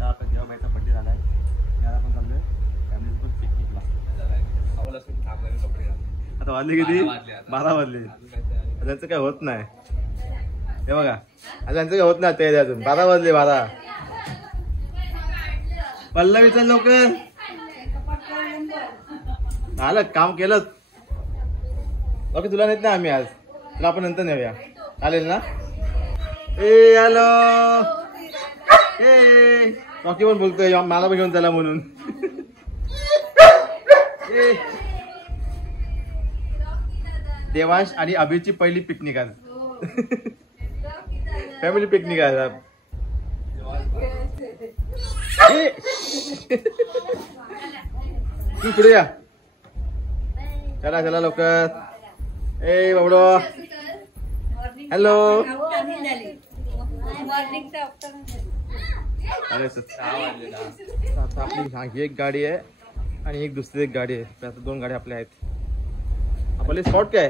आता आपल्या देवाबाईचा बड्डे झाला आहे. याला पण चाललोय फॅमिलीसोबत पिकनिकला. आता वाजले किती? 12 वाजले. त्यांचं काय होत नाही हे बघा. आता त्यांचं काय होत नाही ते अजून 12 वाजले. 12 पल्लवी चल लवकर. आलं काम केलं. ओके तुला नेत नाही आम्ही आज. तुला आपण नंतर नेऊया चालेल ना? ए हॅलो ए रॉकी पण बोलतोय मला पण घेऊन चला म्हणून. देवांश आणि अभिची पहिली पिकनिक आज. फॅमिली पिकनिक आहे. तू पुढे या. चला चला लवकर. ए बाबडो हॅलो. अरे आता आपली एक गाडी आहे आणि एक दुसरी एक गाडी आहे. आता 2 गाड्या आपल्या आहेत. आपले स्पॉट काय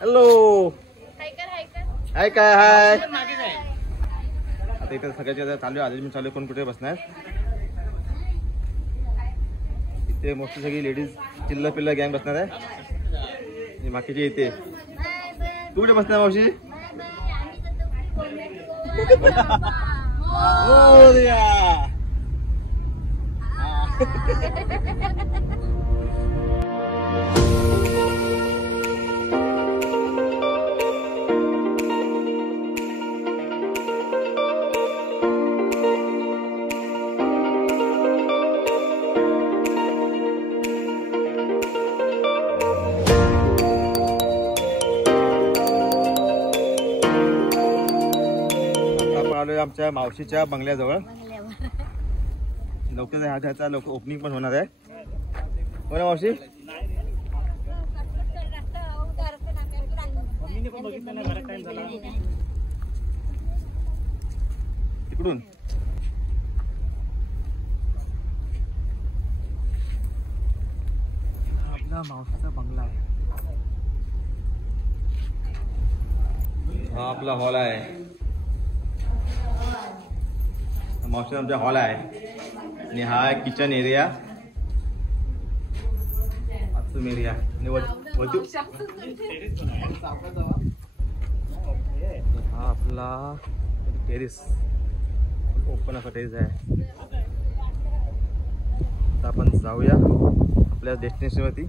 हॅलो हाय काय हाय. आता इथे सगळ्याच्या चालू आहे. मी चालू कोण कुठे बसणार. इथे मोठी सगळी लेडीज चिल्ला पिल्ला गँग बसणार आहे. बाकीचे इथे तू कुठे बसणार मावशी? आमच्या मावशीच्या बंगल्याजवळ लवकर ह्याचा लवकर ओपनिंग पण होणार आहे. हो ना मावशी? तिकडून आपला मावशीचा बंगला आहे. हा आपला हॉल आहे. मावशीचा आमचा हॉल आहे आणि हा किचन एरिया बाथरूम एरिया आणि हा आपला टेरेस ओपन असा टेरेस आहे. आता आपण जाऊया आपल्या डेस्टिनेशन वरती.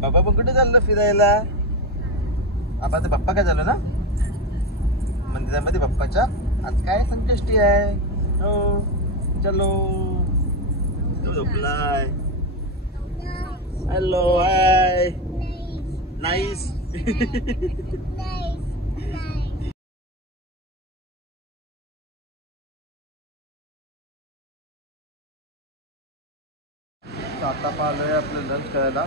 बाबा पण कुठे चाललं फिरायला? आपण पप्पा काय झालं ना मंदिरामध्ये पप्पाच्या आज काय संकष्टी आहे. हो चलो झोपलाय. Hello hi nice. आता पाहिलंय आपलं लंच करायला.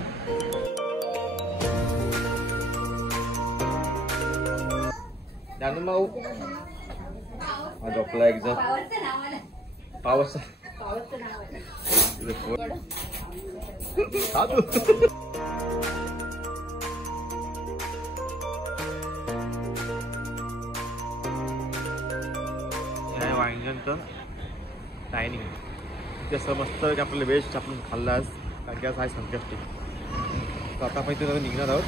जानू माऊ हा झोपला एकदम. पावस वांग्यांचं डायनिंग जसं मस्त आपल्याला वेज आपण खाल्ला आज कारण की आज आहे संकष्टी. तर आता आपण इथे निघणार आहोत.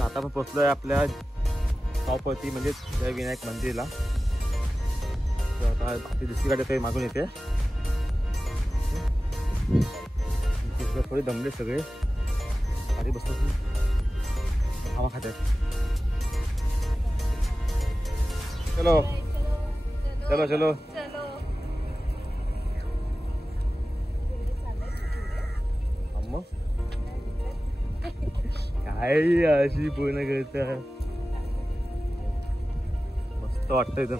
आता आपण पोहोचलोय आपल्या शॉपवरती म्हणजे विनायक मंदिरला. आता दुसरी गाडी काही मागून येते. थोडे दमले सगळे गाडी बसलो हवा खात्यात. चलो चलो चलो चलो अम्मा काय अशी पूर्ण करता मस्त वाटतं इथं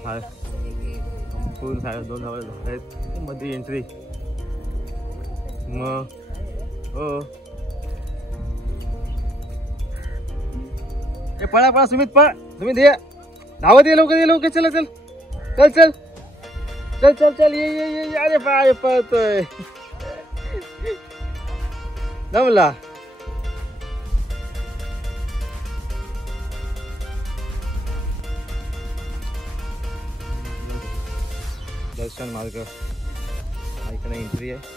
पूर्ण 2:30 झाले आहेत मध्ये एंट्री मग हो ए पळा पळा सुमित पळ सुमित ये धावत ये लवकर चल चल चल चल चल चल चल ये अरे पाय पळतोय जमला दर्शन मार्ग इकडे एंट्री आहे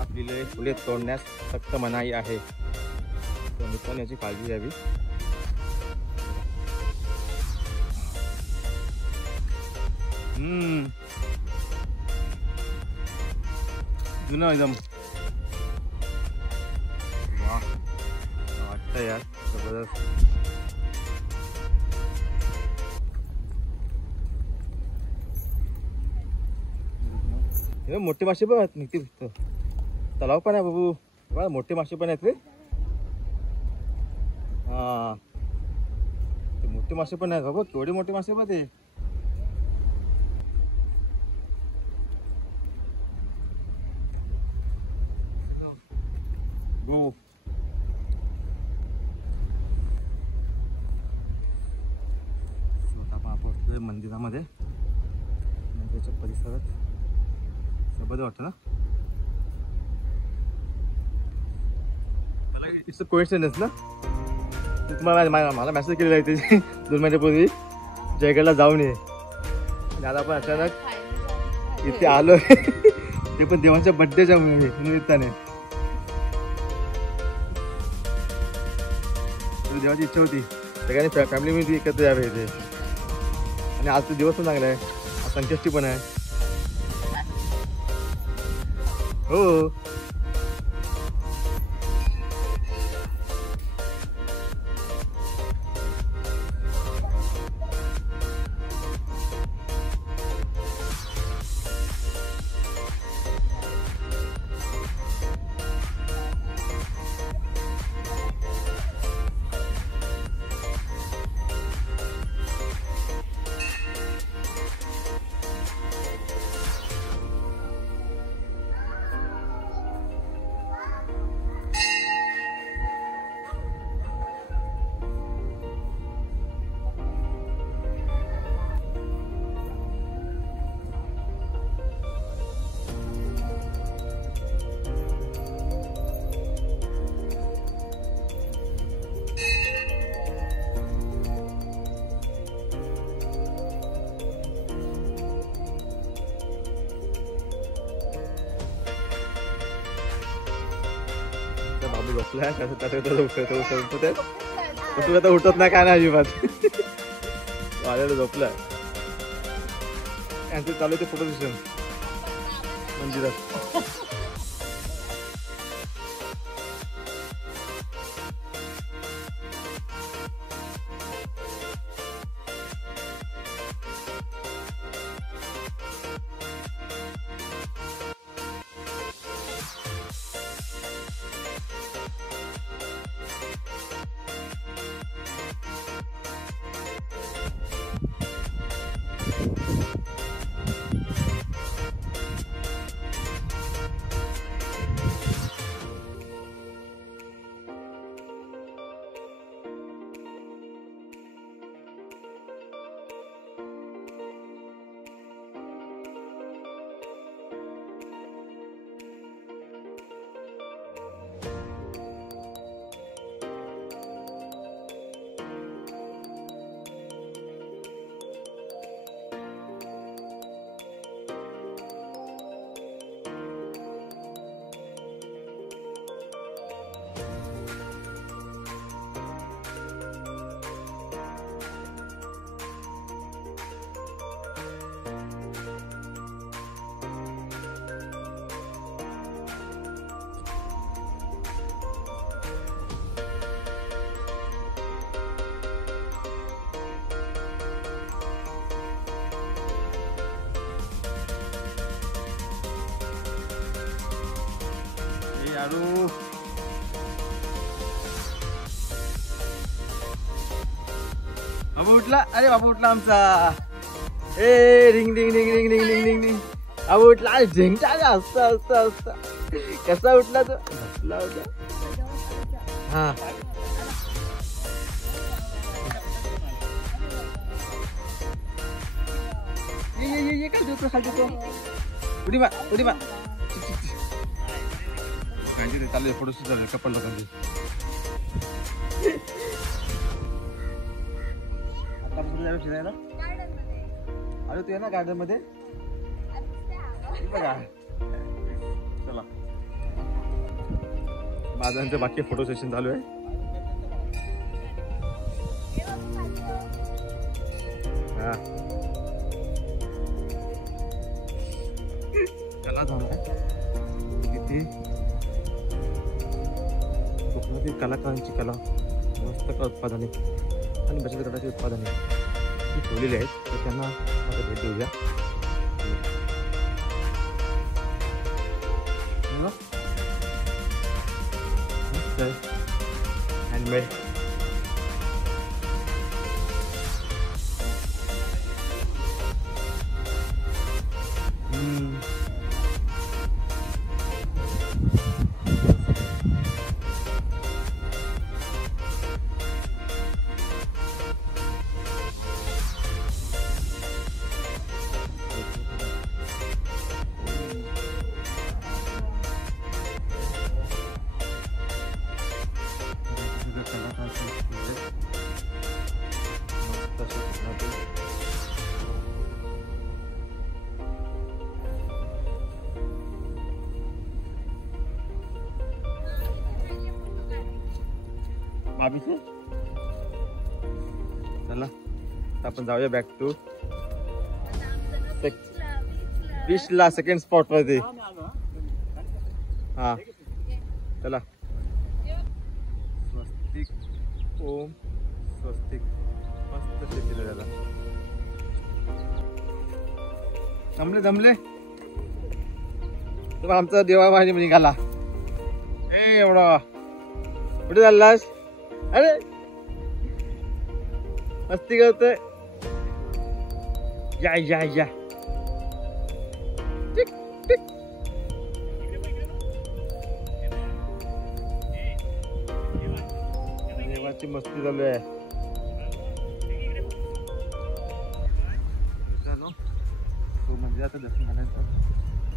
आपली फुले तोडण्यास सक्त मनाई आहे तर पण याची काळजी घ्यावी जुनं एकदम वाटतं यार जबरदस्त मोठे मासे पण आहेत निघते तलाव पण आहे बाबू बघा मोठे मासे पण आहेत रे हा ते मोठे मासे पण आहेत बाबा केवढे मोठे मासे बघ ते गो आपण मंदिरामध्ये मंदिराच्या परिसरात बरं वाटतं ना इट्स अ कोइन्सिडन्स ना तुम्हाला मला मेसेज केलेला आहे त्याची 2 महिन्यापूर्वी जयगडला जाऊन ये आणि आता आपण अचानक इथे आलो ते पण देवांच्या बड्डेच्या निमित्ताने देवाची इच्छा होती सगळ्यांनी फॅमिली मध्ये एकत्र यावे इथे आणि आज तो दिवस पण चांगला आहे आज संकष्टी पण आहे हो बाबू झोपलाय तू आता उठत नाही काय नाही अजिबात वाल्याला झोपलाय यांचं चालू ते फोटो सेशन मंदिरात चारू बाबू उठला. अरे बाबू उठला आमचा. ए ring ring ring ring ring ring ring ring. बाबू उठला. झिंगटा असता असता असता. कसा उठला तो बसला होता. हा ये काय देतो खाली देतो. उडी मा उडी मा. काहीतरी चालू फोटो सुद्धा चालू कपल लोकांची. आता पुढे फिरायला अरे तू ये ना गार्डन मध्ये बघा. चला माझ्यांचे बाकी फोटो सेशन चालू आहे. हा चला जाऊ तिथे कोकणातील कलाकारांची कला हस्तकला उत्पादने आणि बचत गटाची उत्पादने जी ठेवलेली आहेत तर त्यांना आता भेट देऊया. हँडमेड भाभीचे. चला आपण जाऊया बॅक टू बीचला सेकंड स्पॉट वरती. हा चला. स्वस्तिक ओम स्वस्तिक मस्त शेतीला झाला. जमले जमले तर आमचा देवा माझी निघाला. ए एवढा कुठे चाललास. अरे मस्ती करतोय. या या या देवाची मस्ती चालू आहे. तो म्हणजे आता दर्शन घालायचं.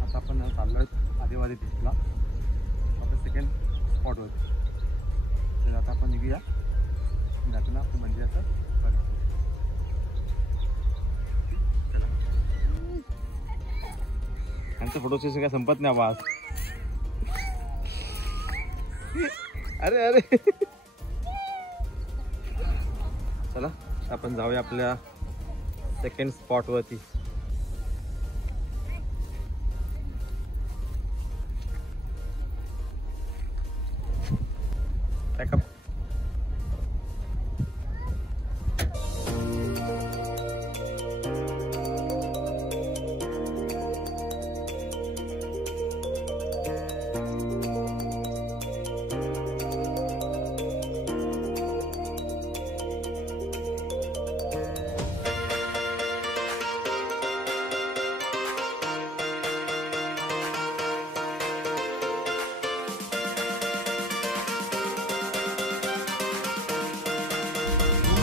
आता आपण चाललोय आदिवासी बीचला आपल्या सेकंड स्पॉटवर. तर आता आपण निघूया. जाताना आपण म्हणजे असं बघायचं. त्यांचं फोटो सेशन काय संपत नाही आवाज. अरे अरे चला आपण जाऊया आपल्या सेकंड स्पॉट वरती. Backup.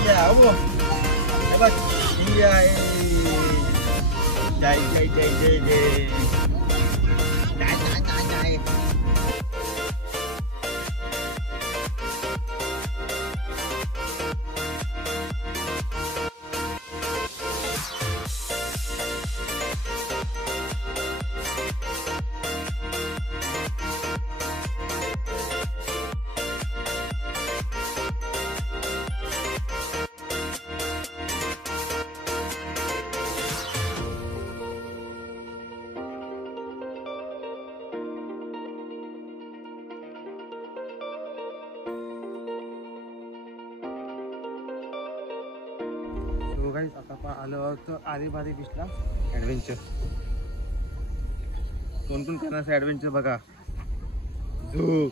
Iya, hebat. Iya, jai. Jai. Guys आता आपण आलो आहोत आदिवासी बीचला ॲडव्हेंचर. कोण कोण करणार ॲडव्हेंचर बघा. तू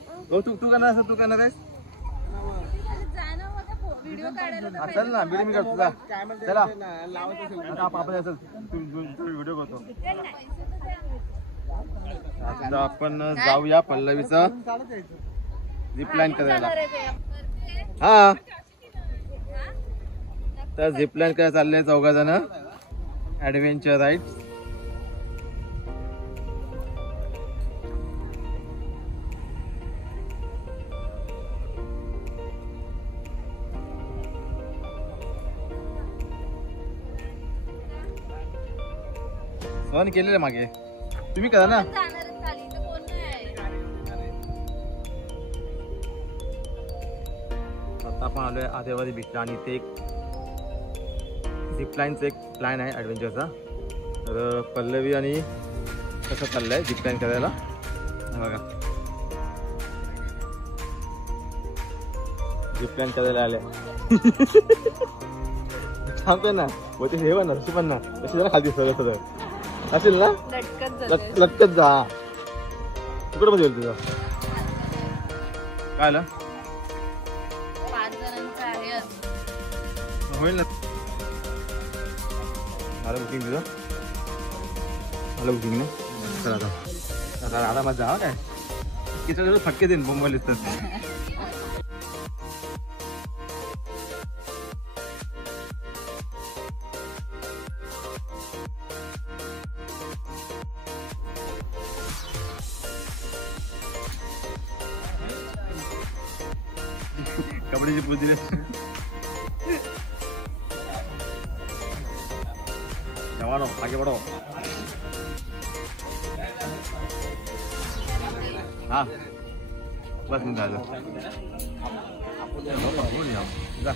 करणार असं तू करणार आहेस चल ना व्हिडिओ मी करतो चला व्हिडिओ करतो आता आपण जाऊया पल्लवीचा झिपलाईन करायला हा तर झिपलाईन करायला चाललंय 4 जण ऍडव्हेंचर राईड सहन केलेलं मागे तुम्ही करा ना आता आपण आलोय आदिवासी बीचला आणि ते एक झिपलाईनचा एक प्लॅन आहे ॲडव्हेंचरचा तर पल्लवी आणि कसं चाललंय झिपलाईन करायला बघा झिपलाईन करायला आले थांबते ना होते हे पण ना तशी पण ना तशी जरा खाली सगळं सगळं असेल ना लटकत जा कुठं मध्ये तुझं काय आलं 5 जणांचं आहे होईल ना मला बुकिंग तुझं मला बुकिंग ना चला आता आरामात जा काय किती फटके देईन बोंबल असतात कपड्याची पूज दिले जवानो आगे बढ़ो हाँ बस मग झालं जा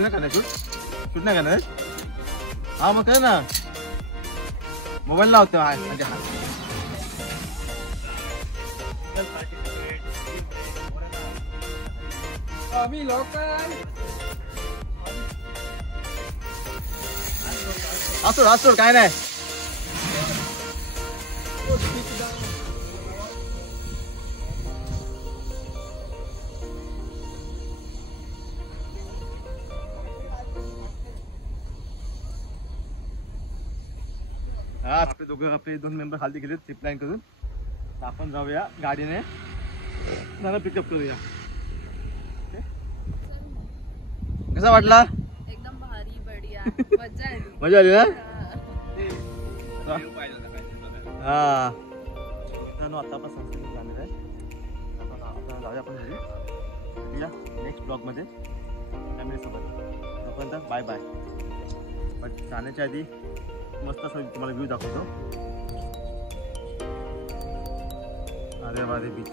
नाही करणार शूट नाही करणार हा मग कर ना मोबाईल लावतो म्हणजे आम्ही लोकल असो काय नाही हा आपले दोघं आपले 2 मेंबर खाली गेलेत झिपलाईन करून आपण जाऊया गाडीने त्यांना पिकअप करूया कसा वाटला एकदम भारी बढिया मजा आली मजा आली ना हा आता आपण संस्कृती जाणार आहे आपण जाऊया आपण भेटूया नेक्स्ट ब्लॉगमध्ये फॅमिलीसोबत तोपर्यंत बाय बाय पण जाण्याच्या आधी मस्त असं तुम्हाला व्ह्यू दाखवतो आदिवासी बीच